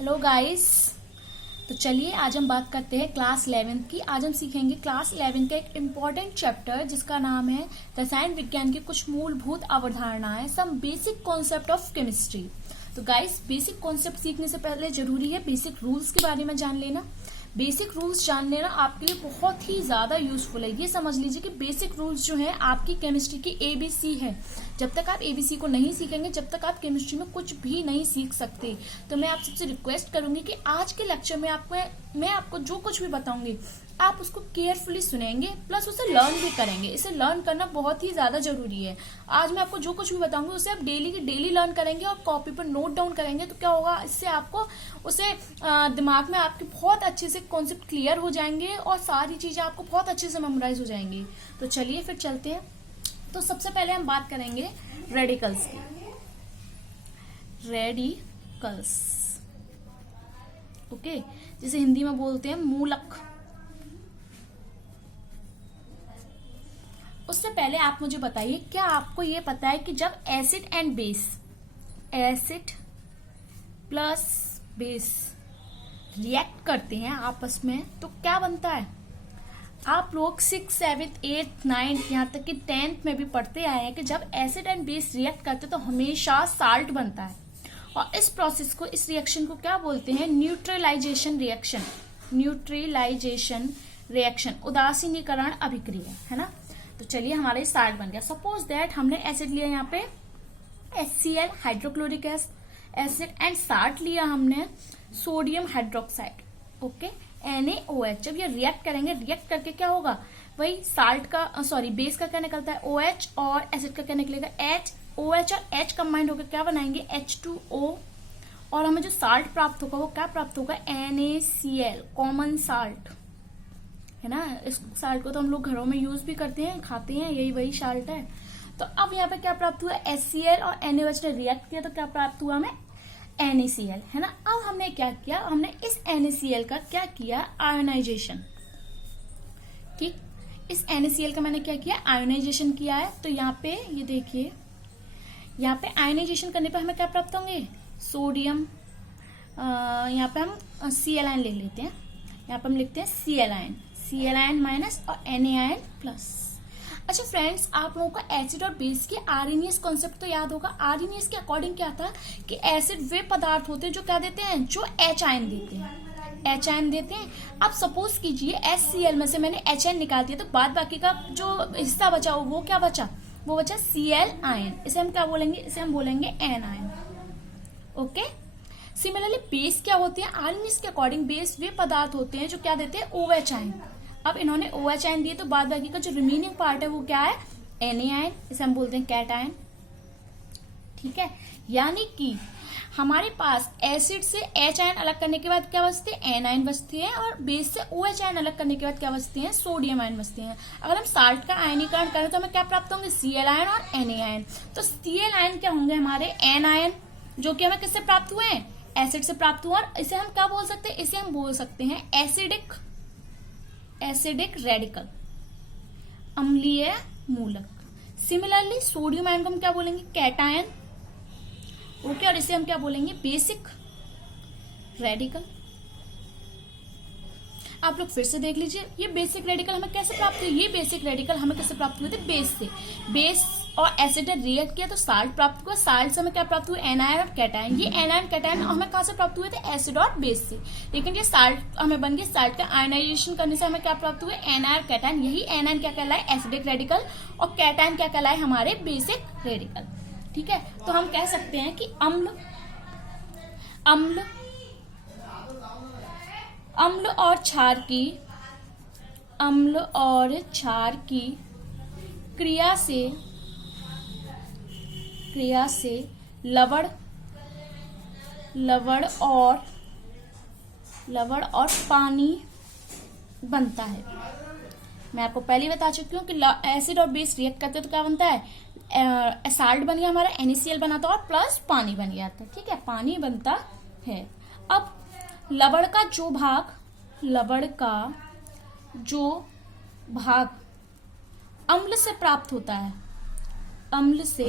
Hello guys. तो चलिए आज हम बात करते हैं क्लास 11th की। आज हम सीखेंगे क्लास 11 का एक इम्पॉर्टेंट चैप्टर जिसका नाम है रसायन विज्ञान की कुछ मूलभूत अवधारणाएं, some basic concept of chemistry. तो गाइस, बेसिक कॉन्सेप्ट सीखने से पहले जरूरी है बेसिक रूल्स के बारे में जान लेना। बेसिक रूल्स जान लेना आपके लिए बहुत ही ज्यादा यूजफुल है। ये समझ लीजिए कि बेसिक रूल्स जो है आपकी केमिस्ट्री की एबीसी है। जब तक आप एबीसी को नहीं सीखेंगे, जब तक आप केमिस्ट्री में कुछ भी नहीं सीख सकते। तो मैं आप सबसे रिक्वेस्ट करूंगी कि आज के लेक्चर में मैं आपको जो कुछ भी बताऊंगी आप उसको केयरफुली सुनेंगे, प्लस उसे लर्न भी करेंगे। इसे लर्न करना बहुत ही ज्यादा जरूरी है। आज मैं आपको जो कुछ भी बताऊंगी उसे आप डेली की डेली लर्न करेंगे और कॉपी पर नोट डाउन करेंगे। तो क्या होगा, इससे आपको उसे दिमाग में आपके बहुत अच्छे से कॉन्सेप्ट क्लियर हो जाएंगे और सारी चीजें आपको बहुत अच्छे से मेमोराइज हो जाएंगी। तो चलिए फिर चलते हैं। तो सबसे पहले हम बात करेंगे रेडिकल्स की। रेडिकल्स, ओके, जिसे हिंदी में बोलते हैं मूलक। उससे पहले आप मुझे बताइए, क्या आपको ये पता है कि जब acid and base, acid plus base react करते हैं आपस में तो क्या बनता है? आप लोग 6, 7, 8, 9 यहाँ तक कि 10th में भी पढ़ते आए हैं कि जब एसिड एंड बेस रिएक्ट करते तो हमेशा साल्ट बनता है। और इस प्रोसेस को, इस रिएक्शन को क्या बोलते हैं? Neutralisation reaction. न्यूट्रलाइजेशन रिएक्शन, उदासीनीकरण अभिक्रिया, है ना। तो चलिए, हमारा साल्ट बन गया। सपोज दैट हमने एसिड लिया यहाँ पे HCl, hydrochloric acid, and salt लिया हमने सोडियम हाइड्रोक्साइड, ओके, NaOH। जब ये रिएक्ट करेंगे, रिएक्ट करके क्या होगा, वही साल्ट का बेस का क्या निकलता है OH, और एसिड का क्या निकलेगा H। OH और H कंबाइंड होकर क्या बनाएंगे H2O, और हमें जो साल्ट प्राप्त होगा वो क्या प्राप्त होगा NaCl, कॉमन साल्ट, है ना। इस साल्ट को तो हम लोग घरों में यूज भी करते हैं, खाते हैं, यही वही साल्ट है। तो अब यहाँ पे क्या प्राप्त हुआ, HCl और NaOH ने रिएक्ट किया तो क्या प्राप्त हुआ हमें NaCl, है ना। अब हमने क्या किया, हमने इस NaCl का क्या किया, आयोनाइजेशन। ठीक, इस NaCl का मैंने क्या किया, आयोनाइजेशन किया है। तो यहाँ पे ये देखिए, यहाँ पे आयोनाइजेशन करने पे हमें क्या प्राप्त होंगे, सोडियम, यहाँ पे हम Cl आयन लिख लेते हैं। यहाँ पे हम लिखते हैं Cl आयन माइनस और Na आयन प्लस। अच्छा फ्रेंड्स, आप लोगों को एसिड और बेस के आरएनएस कॉन्सेप्ट तो याद होगा। आरएनएस के अकॉर्डिंग क्या था कि एसिड वे पदार्थ होते हैं जो क्या देते हैं, जो H आयन देते हैं, H आयन देते हैं। अब सपोज कीजिए HCl में से मैंने HN निकाल दिया, तो बाद बाकी का जो हिस्सा बचा वो क्या बचा, वो बचा Cl आयन। इसे हम क्या बोलेंगे, इसे हम बोलेंगे N ion, okay. Similarly base क्या होते हैं, आरएनएस के अकॉर्डिंग बेस वे पदार्थ होते हैं जो क्या देते हैं OH आयन। अब इन्होंने OH आयन दिए तो बाद बाकी का जो रिमेनिंग पार्ट है वो क्या है Na आयन, इसे हम बोलते हैं कैट आयन, ठीक है। यानी कि हमारे पास एसिड से H आयन अलग करने के बाद क्या बचते हैं, N आयन बचते हैं, और बेस से OH आयन अलग करने के बाद क्या बचते हैं, सोडियम आयन बचते हैं। अगर हम साल्ट का आयनीकरण करें तो हमें क्या प्राप्त होंगे, Cl आयन और Na आयन। तो Cl आयन क्या होंगे हमारे N आयन, जो कि हमें किससे प्राप्त हुए हैं, एसिड से प्राप्त हुआ। और इसे हम क्या बोल सकते हैं, इसे हम बोल सकते हैं एसिडिक रेडिकल, अम्लीय मूलक। सिमिलरली सोडियम आयन को हम क्या बोलेंगे, कैटायन, ओके, और इसे हम क्या बोलेंगे, बेसिक रेडिकल। आप लोग फिर से देख लीजिए, ये बेसिक रेडिकल हमें कैसे प्राप्त हुए, ये बेसिक रेडिकल हमें कैसे प्राप्त हुए थे, बेस से। बेस और एसिड ने रिएक्ट किया तो साल्ट प्राप्त हुआ, साल्ट से हमें क्या प्राप्त हुआ, एन आयन और कैटायन। ये एन आयन कैटायन हमें कहां से प्राप्त हुए थे, एसिड और बेस से। लेकिन ये साल्ट हमें बन गया, साल्ट का आयनाइजेशन करने से हमें क्या प्राप्त हुए, एन आयन कैटायन। यही एन आयन क्या कहलाए, एसिडिक रेडिकल, और कैटायन क्या कहलाए, हमारे बेसिक रेडिकल, ठीक है। तो हम कह सकते हैं कि अम्ल और क्षार की क्रिया से लवण और पानी बनता है। मैं आपको पहले ही बता चुकी हूँ कि एसिड और बेस रिएक्ट करते हैं तो क्या बनता है, साल्ट बन गया हमारा, NaCl बना था और प्लस पानी बन गया था, ठीक है, पानी बनता है। अब लवण का जो भाग अम्ल से प्राप्त होता है, अम्ल से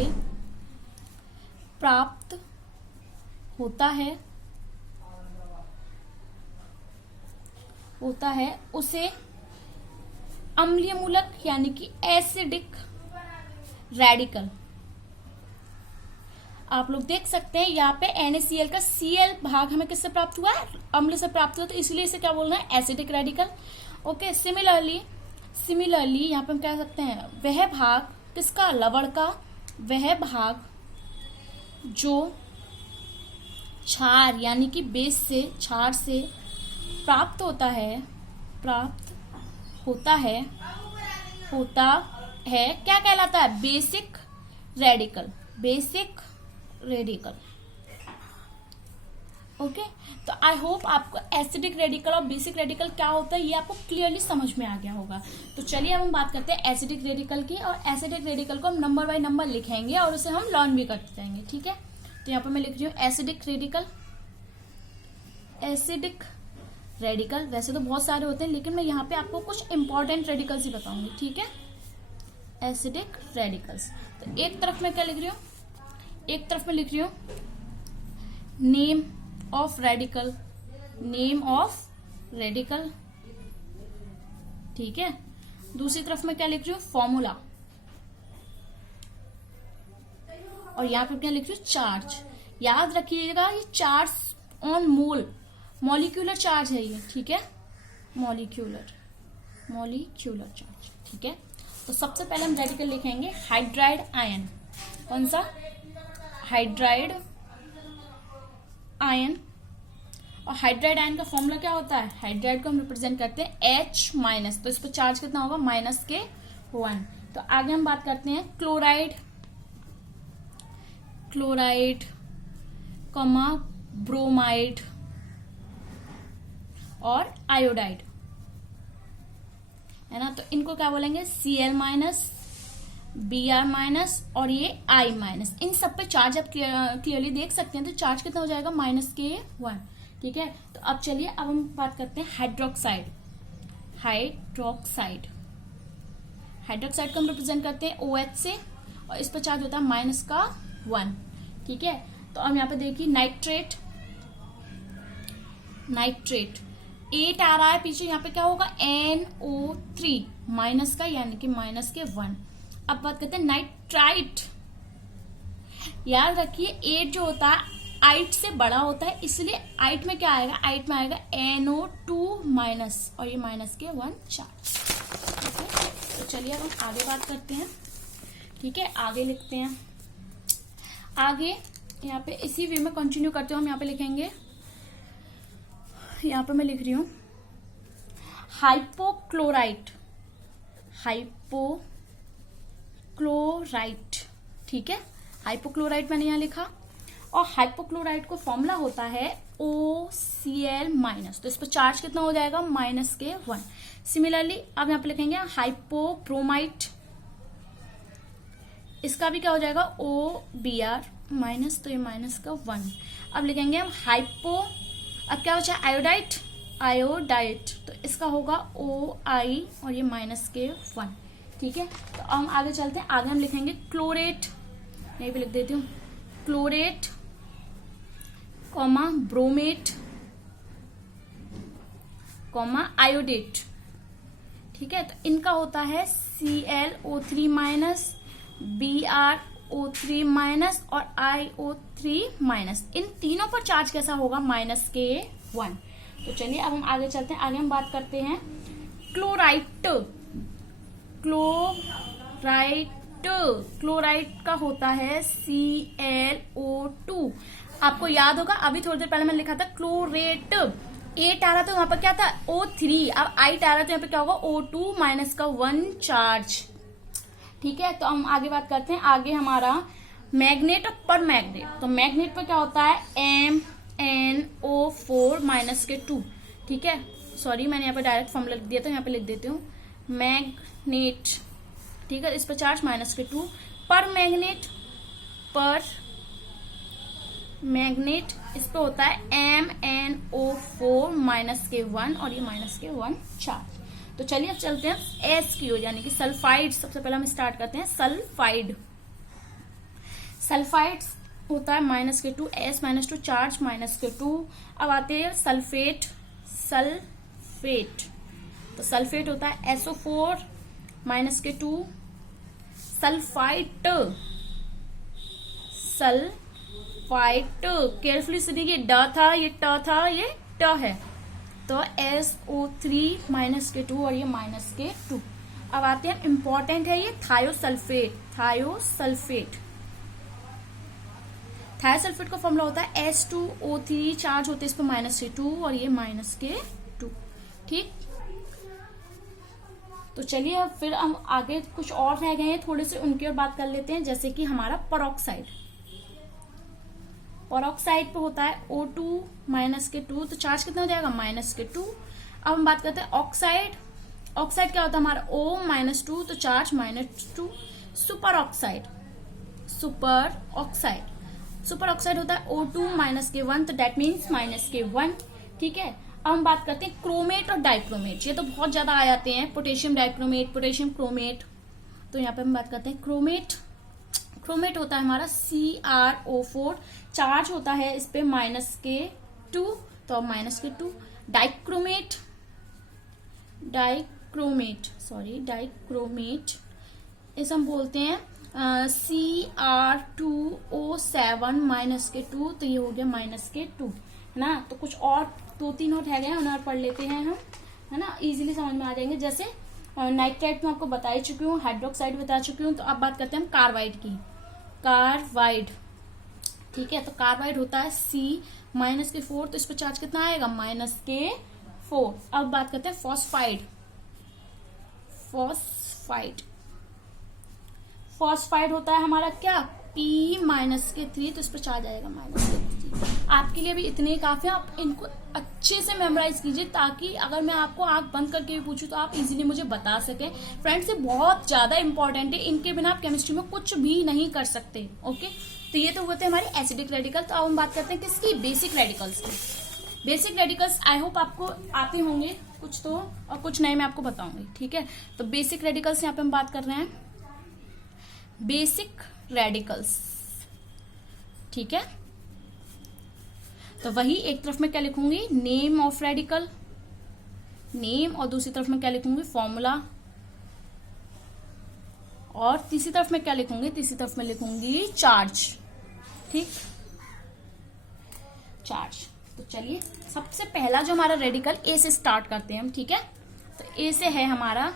प्राप्त होता है होता है उसे अम्लीय मूलक यानी कि एसिडिक रेडिकल। आप लोग देख सकते हैं यहाँ पे NaCl का Cl भाग हमें किससे प्राप्त हुआ है, अम्ल से प्राप्त हुआ, तो इसलिए इसे क्या बोलना है, एसिडिक रेडिकल। ओके, सिमिलरली यहाँ पे हम कह सकते हैं वह भाग किसका, लवण का, वह भाग जो क्षार यानी कि बेस से, क्षार से प्राप्त होता है क्या कहलाता है, बेसिक रेडिकल। ओके, तो आई होप आपको एसिडिक रेडिकल और बेसिक रेडिकल क्या होता है ये आपको क्लियरली समझ में आ गया होगा। तो चलिए अब हम बात करते हैं एसिडिक रेडिकल की, और एसिडिक रेडिकल को हम नंबर बाय नंबर लिखेंगे और उसे हम लर्न भी करते जाएंगे। ठीक है, तो यहाँ पर मैं लिख रही हूँ एसिडिक रेडिकल। वैसे तो बहुत सारे होते हैं लेकिन मैं यहाँ पे आपको कुछ इंपॉर्टेंट रेडिकल्स ही बताऊंगी। ठीक है, एसिडिक रेडिकल्स। तो एक तरफ मैं क्या लिख रही हूँ, एक तरफ मैं लिख रही हूँ नेम ऑफ रेडिकल। ठीक है, दूसरी तरफ मैं क्या लिख रही हूँ, फॉर्मूला, और यहाँ पे क्या लिख रही हूँ, चार्ज। याद रखिएगा ये charge on mole, molecular charge है ये। ठीक है, मॉलिक्यूलर चार्ज। ठीक है, तो सबसे पहले हम रेडिकल लिखेंगे हाइड्राइड आयन। कौन सा, हाइड्राइड आयन। और हाइड्राइड आयन का फॉर्मूला क्या होता है, हाइड्राइड को हम रिप्रेजेंट करते हैं H-, तो इस पर चार्ज कितना होगा, -1। तो आगे हम बात करते हैं क्लोराइड, ब्रोमाइड और आयोडाइड, है ना। तो इनको क्या बोलेंगे, Cl-, Br-, और ये I-। इन सब पे चार्ज आप क्लियरली देख सकते हैं। तो चार्ज कितना हो जाएगा, -1। ठीक है, तो अब चलिए अब हम बात करते हैं हाइड्रोक्साइड को हम रिप्रेजेंट करते हैं OH से, और इस पर चार्ज होता है -1। ठीक है, तो अब यहाँ पे देखिए नाइट्रेट 8 आ रहा है पीछे, यहाँ पे क्या होगा, NO3 माइनस का यानी कि -1। अब बात करते हैं नाइट्राइट। याद रखिए 8 जो होता है 8 से बड़ा होता है, इसलिए 8 में क्या आएगा, 8 में आएगा NO2-, और ये -1 चार्ज। ठीक है, तो चलिए अब हम आगे बात करते हैं। ठीक है, आगे लिखते हैं, आगे यहाँ पे इसी वे में कंटिन्यू करते हुए हम यहाँ पे लिखेंगे, यहाँ पे मैं लिख रही हूँ हाइपोक्लोराइट। ठीक है, हाइपोक्लोराइट मैंने यहाँ लिखा, और हाइपोक्लोराइट को फॉर्मूला होता है OCl-, तो इस पर चार्ज कितना हो जाएगा, -1। सिमिलरली अब यहाँ पे लिखेंगे हाइपोब्रोमाइट, इसका भी क्या हो जाएगा, OBr-, तो ये -1। अब लिखेंगे हम अब क्या हो जाए, आयोडाइट, तो इसका होगा OI, और ये -1। ठीक है, तो हम आगे चलते हैं। आगे हम लिखेंगे क्लोरेट, यहीं पे लिख देती हूँ, क्लोरेट, ब्रोमेट, आयोडेट। ठीक है, तो इनका होता है ClO3-, BrO3-, और IO3-। इन तीनों पर चार्ज कैसा होगा, -1। तो चलिए अब हम आगे चलते हैं। आगे हम बात करते हैं क्लोराइट का होता है ClO2। आपको याद होगा अभी थोड़ी देर पहले मैंने लिखा था क्लोरेट, 8 आ रहा था वहां पर क्या था, O3, अब 8 आ रहा था यहाँ पे क्या होगा, O2-1 चार्ज। ठीक है, तो हम आगे बात करते हैं। आगे हमारा मैग्नेट और पर मैग्नेट। तो मैग्नेट पर क्या होता है, MnO4-2। ठीक है, सॉरी मैंने यहाँ पे डायरेक्ट फॉर्मूला लिख दिया था, यहाँ पे लिख देती हूँ मैग्नेट। ठीक है, इस पर चार्ज -2। पर मैग्नेट इस पे होता है MnO4-1, और ये -1 चार्ज। तो चलिए अब चलते हैं एस की ओर, यानी कि सल्फाइड। सबसे पहले हम स्टार्ट करते हैं सल्फाइड होता है -2, S-2 चार्ज -2। अब आते हैं सल्फेट सल्फेट। तो सल्फेट होता है SO4 माइनस के 2, सल्फाइट, सल्फाइट, केयरफुली सुनिए, ड था, ये ट था, ये ट है, तो SO3 माइनस के 2 और ये माइनस के 2। अब आते हैं, इंपॉर्टेंट है ये थायोसल्फेट। थायोसल्फेट, थायोसल्फेट का फॉर्मूला होता है S2O3, चार्ज होते हैं इस पर माइनस के 2 और ये माइनस के 2। ठीक, तो चलिए अब फिर हम आगे कुछ और रह गए हैं थोड़े से, उनकी और बात कर लेते हैं। जैसे कि हमारा पेरोक्साइड, पेरोक्साइड पे होता है O2 माइनस के 2, तो चार्ज कितना हो जाएगा माइनस के 2। अब हम बात करते हैं ऑक्साइड। ऑक्साइड क्या होता है हमारा O माइनस 2, तो charge minus 2। Super oxide, super oxide, super oxide होता है O2 माइनस के 1, तो डेट मीन्स माइनस के 1। ठीक है, अब हम बात करते हैं क्रोमेट और डाइक्रोमेट। ये तो बहुत ज्यादा आ जाते हैं, पोटेशियम डाइक्रोमेट, पोटेशियम क्रोमेट। तो यहाँ पे हम बात करते हैं क्रोमेट। क्रोमेट होता है हमारा CrO4, चार्ज होता है इस पे माइनस के 2, तो माइनस के 2। डाइक्रोमेट, डाइक्रोमेट, सॉरी डाइक्रोमेट, इसे हम बोलते हैं Cr2O7 माइनस के 2, तो ये हो गया माइनस के 2, है ना। तो कुछ और 2-3 और रह गए हैं, उन्हें और पढ़ लेते हैं हम, है ना, इजीली समझ में आ जाएंगे। जैसे नाइट्राइट में आपको बता ही चुकी हूँ, हाइड्रोक्साइड बता चुकी हूँ। तो अब बात करते हैं हम कार्बाइड की। कार्बाइड, ठीक है, तो कार्बाइड होता है C माइनस के 4, तो इस पर चार्ज कितना आएगा माइनस के 4। अब बात करते हैं फॉस्फाइड। फॉस्फाइड, फॉस्फाइड होता है हमारा क्या P माइनस के 3, तो इस पर चार्ज आएगा माइनस के 3। आपके लिए भी इतने काफी, आप इनको अच्छे से मेमोराइज कीजिए, ताकि अगर मैं आपको आंख बंद करके भी पूछूं तो आप इजीली मुझे बता सकें। फ्रेंड्स, ये बहुत ज्यादा इंपॉर्टेंट है, इनके बिना आप केमिस्ट्री में कुछ भी नहीं कर सकते। ओके, तो ये तो होते हैं हमारे एसिडिक रेडिकल। तो अब हम बात करते हैं किसकी, बेसिक रेडिकल्स की। बेसिक रेडिकल्स आई होप आपको आते होंगे कुछ तो, और कुछ नए मैं आपको बताऊंगी। ठीक है, तो बेसिक रेडिकल्स यहाँ पे हम बात कर रहे हैं, बेसिक रेडिकल्स। ठीक है, तो वही एक तरफ में क्या लिखूंगी, नेम ऑफ रेडिकल, नेम, और दूसरी तरफ में क्या लिखूंगी, फॉर्मूला, और तीसरी तरफ में क्या लिखूंगी, तीसरी तरफ में लिखूंगी चार्ज। ठीक, चार्ज। तो चलिए सबसे पहला जो हमारा रेडिकल, ए से स्टार्ट करते हैं हम। ठीक है, तो ए से है हमारा,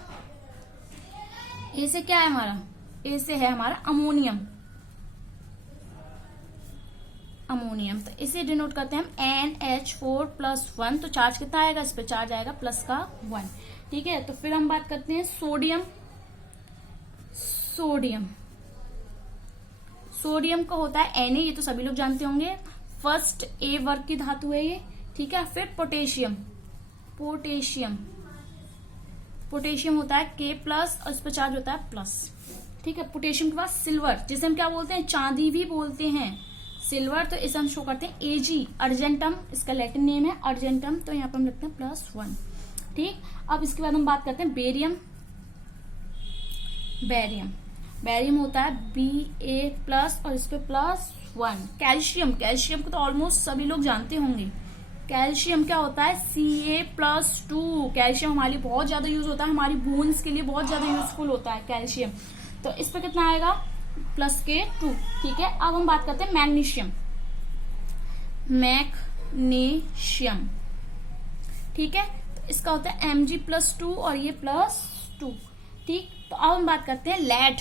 ए से क्या है हमारा, ए से है हमारा अमोनियम। अमोनियम, तो इसे डिनोट करते हैं हम NH4+1, तो चार्ज कितना आएगा, इस पे चार्ज आएगा प्लस का 1। ठीक है, तो फिर हम बात करते हैं सोडियम। सोडियम, सोडियम का होता है Na, ये तो सभी लोग जानते होंगे, फर्स्ट A वर्ग की धातु है ये। ठीक है, फिर पोटेशियम, पोटेशियम, पोटेशियम होता है K+, और इस पर चार्ज होता है प्लस। ठीक है, पोटेशियम के बाद सिल्वर, जिसे हम क्या बोलते हैं, चांदी भी बोलते हैं, सिल्वर, तो इसे हम शो करते हैं Ag, अर्जेंटम, इसका लैटिन नेम है अर्जेंटम, तो यहाँ पर हम लिखते हैं +1। ठीक, अब इसके बाद हम बात करते हैं बेरियम। बेरियम, बेरियम होता है Ba+, और इस पे +1। कैल्शियम, कैल्शियम को तो ऑलमोस्ट सभी लोग जानते होंगे, कैल्शियम क्या होता है Ca+2। कैल्शियम हमारे लिए बहुत ज्यादा यूज होता है, हमारी बोन्स के लिए बहुत ज्यादा यूजफुल होता है कैल्शियम। तो इस पे कितना आएगा, +2। ठीक है, अब हम बात करते हैं मैग्नीशियम। मैग्नीशियम, ठीक है, तो इसका होता है Mg+2 और ये +2। ठीक, तो अब हम बात करते हैं लेड।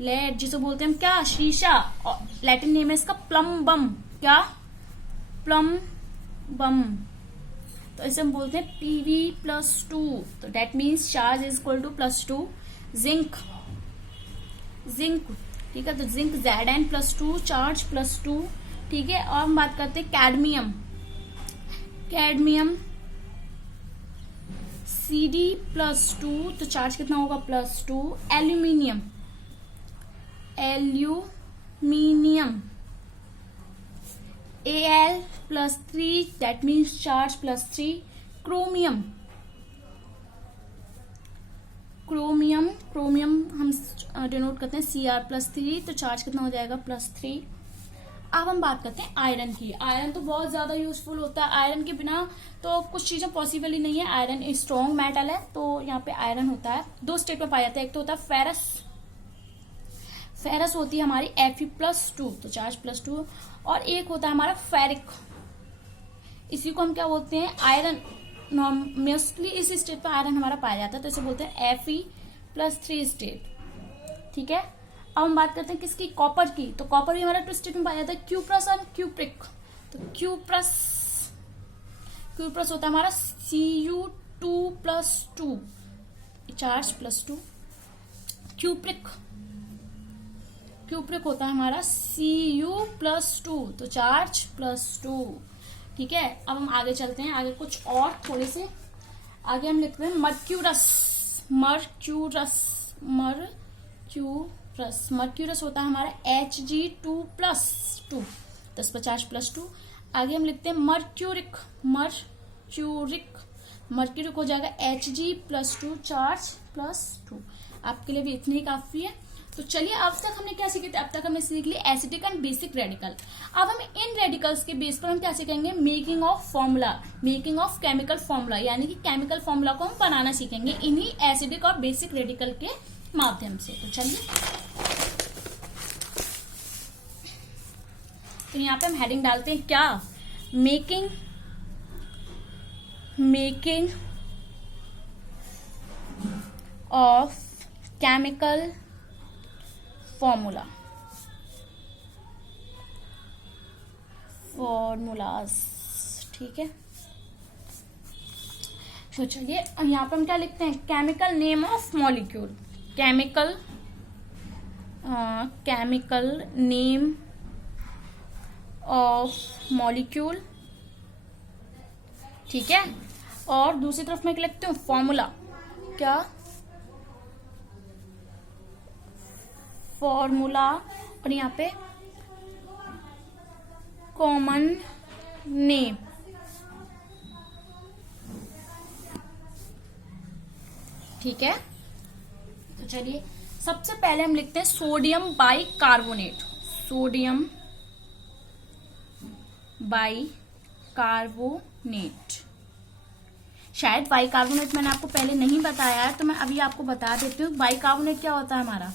लेड जिसे बोलते हैं हम क्या, शीशा, और लैटिन नेम है इसका प्लम्बम। क्या, प्लम्बम, तो इसे हम बोलते हैं Pv+2, तो that means charge is equal to +2। Zinc, zinc, ठीक है, तो जिंक Zn+2, चार्ज +2। ठीक है, और हम बात करते हैं कैडमियम। कैडमियम Cd+2, तो चार्ज कितना होगा, +2। Aluminium, aluminium Al+3, that means charge +3। Chromium, chromium, chromium हम डिनोट करते हैं Cr+3, तो चार्ज कितना हो जाएगा, +3। अब हम बात करते हैं आयरन की। आयरन तो बहुत ज्यादा यूजफुल होता है, आयरन के बिना तो कुछ चीजें पॉसिबल ही नहीं है। आयरन स्ट्रॉन्ग मेटल है, तो यहाँ पे आयरन होता है, दो स्टेट में पाया जाता है। एक तो होता है फेरस, फेरस होती है हमारी Fe+2, तो चार्ज +2, और एक होता है हमारा फेरिक, इसी को हम क्या बोलते हैं, आयरन। मोस्टली इस स्टेट पर आयरन हमारा पाया जाता है, तो इसे बोलते हैं Fe+3 स्टेट। ठीक है, अब हम बात करते हैं किसकी, कॉपर की। तो कॉपर भी हमारा 2 स्टेट में पाया जाता है, क्यूप्रस और क्यूप्रिक। तो क्यूप्रस होता है हमारा Cu2+2 चार्ज +2। क्यूप्रिक होता है हमारा Cu+2 तो चार्ज +2। ठीक है, अब हम आगे चलते हैं, आगे कुछ और थोड़े से आगे हम लिखते हैं मर्क्यूरस होता है हमारा Hg2+2 तो इस पर चार्ज +2। आगे हम लिखते हैं मर्क्यूरिक हो जाएगा Hg+2 चार्ज +2। आपके लिए भी इतने ही काफी है। तो चलिए, अब तक हमने क्या सीखे थे, अब तक हमने सीख लिया एसिडिक एंड बेसिक रेडिकल। अब हम इन रेडिकल्स के बेस पर हम क्या सीखेंगे, मेकिंग ऑफ केमिकल फॉर्मूला, यानी कि केमिकल फॉर्मूला को हम बनाना सीखेंगे इन्हीं एसिडिक और बेसिक रेडिकल के माध्यम से। तो चलिए, तो यहाँ पे हम हेडिंग डालते हैं क्या, मेकिंग ऑफ केमिकल फॉर्मूलाज। ठीक है, तो चलिए यहाँ पे हम क्या लिखते हैं, chemical name of molecule, chemical name of molecule. ठीक है, और दूसरी तरफ मैं लिखती हूँ फॉर्मूला, क्या, फॉर्मूला, और यहाँ पे कॉमन नेम। ठीक है, तो चलिए सबसे पहले हम लिखते हैं सोडियम बाइकार्बोनेट। शायद बाइकार्बोनेट मैंने आपको पहले नहीं बताया है, तो मैं अभी आपको बता देती हूँ। बाइकार्बोनेट क्या होता है हमारा,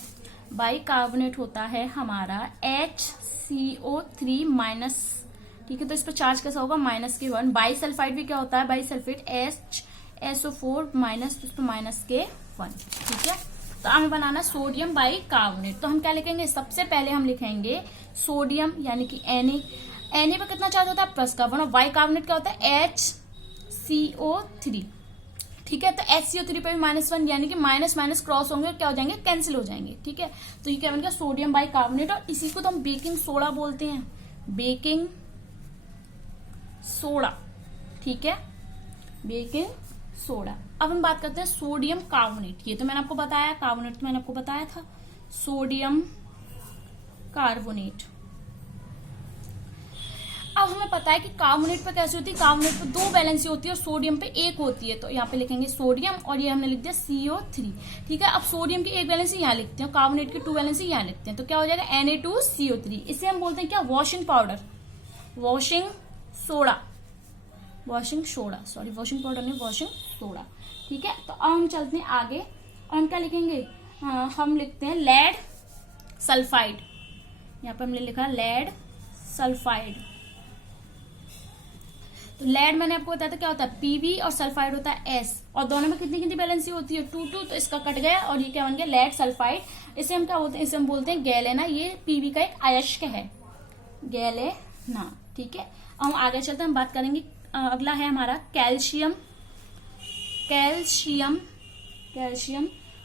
बाइकार्बोनेट होता है हमारा HCO3-। ठीक है, तो इस पर चार्ज कैसा होगा, -1। बाइसल्फाइड भी क्या होता है, बाइसल्फेट HSO4- तो इस पर -1। ठीक है, तो हमें बनाना सोडियम बाइकार्बोनेट। तो हम क्या लिखेंगे, सबसे पहले हम लिखेंगे सोडियम यानी कि Na पे कितना चार्ज होता है, +1, और बाइकार्बोनेट क्या होता है HCO3। ठीक है, तो HCO3 पे भी -1 यानी कि माइनस माइनस क्रॉस होंगे, क्या हो जाएंगे, कैंसिल हो जाएंगे। ठीक है, तो ये क्या बन गया, सोडियम बाइकार्बोनेट। और इसी को तो हम बेकिंग सोडा बोलते हैं, बेकिंग सोडा। ठीक है, बेकिंग सोडा। अब हम बात करते हैं सोडियम कार्बोनेट। ये तो मैंने आपको बताया, कार्बोनेट तो मैंने आपको बताया था, सोडियम कार्बोनेट। अब हमें पता है कि कार्बोनेट पे कैसे होती है, कार्बोनेट पे 2 वैलेंसी होती है और सोडियम पे 1 होती है। तो यहाँ पे लिखेंगे सोडियम, और ये हमने लिख दिया CO3। ठीक है, अब सोडियम की 1 वैलेंसी यहाँ लिखते हैं, कार्बोनेट की 2 वैलेंसी यहाँ लिखते हैं, तो क्या हो जाएगा Na2CO3। इसे हम बोलते हैं क्या, वॉशिंग पाउडर, वॉशिंग सोडा। ठीक है, तो अब हम चलते हैं आगे, और हम क्या लिखेंगे, हम लिखते हैं लेड सल्फाइड। यहाँ पे हमने लिखा लेड सल्फाइड। तो लेड मैंने आपको बताया था क्या होता है, Pb, और सल्फाइड होता है S, और दोनों में कितनी कितनी बैलेंसी होती है, 2-2, तो इसका कट गया और ये क्या बन गया, लेड सल्फाइड। इसे हम क्या बोलते हैं, इसे हम बोलते हैं गैलेना। ये Pb का एक अयस्क है, गैलेना। ठीक है, अब हम आगे चलते हैं, हम बात करेंगे, अगला है हमारा कैल्शियम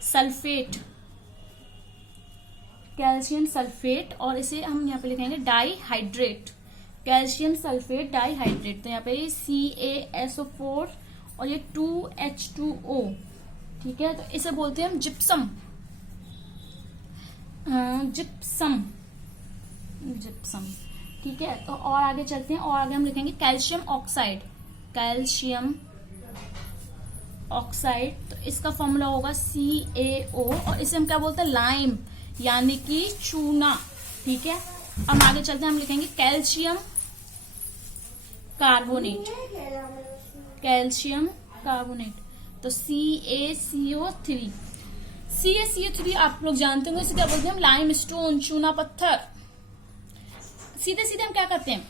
सल्फेट, और इसे हम यहाँ पे लिखेंगे डाइहाइड्रेट, कैल्शियम सल्फेट डाइहाइड्रेट। तो यहाँ पे CaSO4 और ये 2H2O। ठीक है, तो इसे बोलते हैं हम जिप्सम। ठीक है, तो और आगे चलते हैं, और आगे हम लिखेंगे कैल्शियम ऑक्साइड। तो इसका फॉर्मूला होगा CaO, और इसे हम क्या बोलते हैं, लाइम यानी कि चूना। ठीक है, हम आगे चलते हैं, हम लिखेंगे कैल्शियम कार्बोनेट, कैल्शियम कार्बोनेट, तो CaCO3। CaCO3 आप लोग जानते होंगे इसे क्या बोलते हैं हम, लाइम स्टोन, चूना पत्थर। सीधे सीधे हम क्या करते हैं,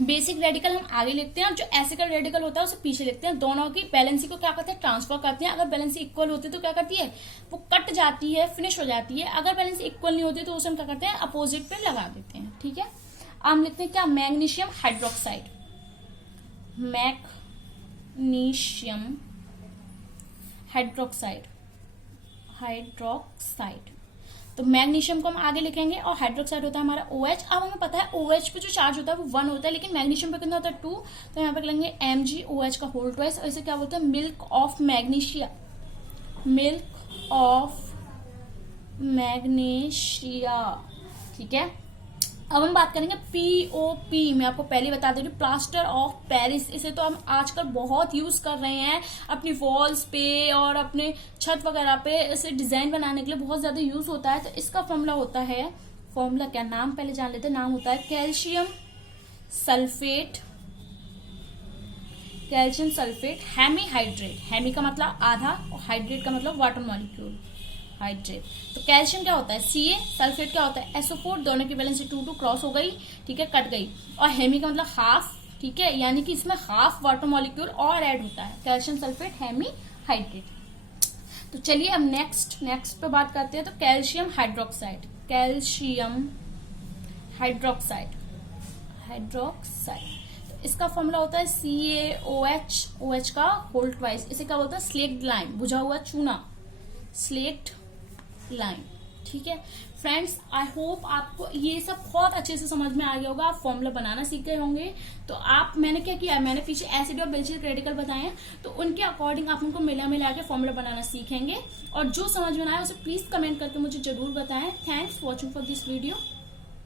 बेसिक रेडिकल हम आगे लिखते हैं, जो एसिकल रेडिकल होता है उसे पीछे लिखते हैं। दोनों की बैलेंसी को क्या करते हैं, ट्रांसफर करते हैं। अगर बैलेंसी इक्वल होती है तो क्या करती है, वो कट जाती है, फिनिश हो जाती है। अगर बैलेंसी इक्वल नहीं होती तो उसे हम क्या करते हैं, अपोजिट पे लगा देते हैं। ठीक है, अब हम लिखते हैं क्या, magnesium hydroxide, magnesium hydroxide, hydroxide. तो मैग्नीशियम को हम आगे लिखेंगे और हाइड्रोक्साइड होता है हमारा OH। अब हमें पता है OH पे जो चार्ज होता है वो 1 होता है, लेकिन मैग्नीशियम पे कितना होता है 2, तो यहाँ पे लिखेंगे MgOH का होल ट्वाइस। इसे क्या बोलते हैं, milk of magnesia, milk of magnesia. ठीक है, अब हम बात करेंगे POP। मैं आपको पहले बता दे रही हूँ, प्लास्टर ऑफ पेरिस। इसे तो हम आजकल बहुत यूज कर रहे हैं अपनी वॉल्स पे और अपने छत वगैरह पे, इसे डिजाइन बनाने के लिए बहुत ज्यादा यूज होता है। तो इसका फॉर्मूला होता है, फॉर्मूला क्या, नाम पहले जान लेते हैं। नाम होता है calcium sulphate, calcium sulphate hemihydrate. Hemi का मतलब आधा और हाइड्रेट का मतलब वाटर मॉलिक्यूल, हाइड्रेट। तो कैल्शियम क्या होता है Ca, सल्फेट क्या होता है SO4। दोनों की बैलेंस 2 क्रॉस हो गई, ठीक है, कट गई। और हेमी का मतलब हाफ, ठीक है, यानी कि इसमें हाफ वाटर मॉलिक्यूल और ऐड होता है, कैल्शियम सल्फेट हेमीहाइड्रेट। तो चलिए अब नेक्स्ट पे बात करते हैं। तो calcium hydroxide, calcium hydroxide, hydroxide. तो इसका फॉर्मूला होता है CaOH, OH का होल ट्वाइस। इसे क्या बोलते हैं, स्लेक्ड लाइम, बुझा हुआ चूना, स्लेक्ड लाइन। ठीक है फ्रेंड्स, आई होप आपको ये सब बहुत अच्छे से समझ में आ गया होगा, आप फॉर्मूला बनाना सीख गए होंगे। तो मैंने क्या किया, मैंने पीछे एसिड और बेसिक रेडिकल बताए हैं, तो उनके अकॉर्डिंग आप उनको मिला के फॉर्मूला बनाना सीखेंगे। और जो समझ में आया उसे प्लीज कमेंट करके मुझे जरूर बताएं। Thanks watching for this video.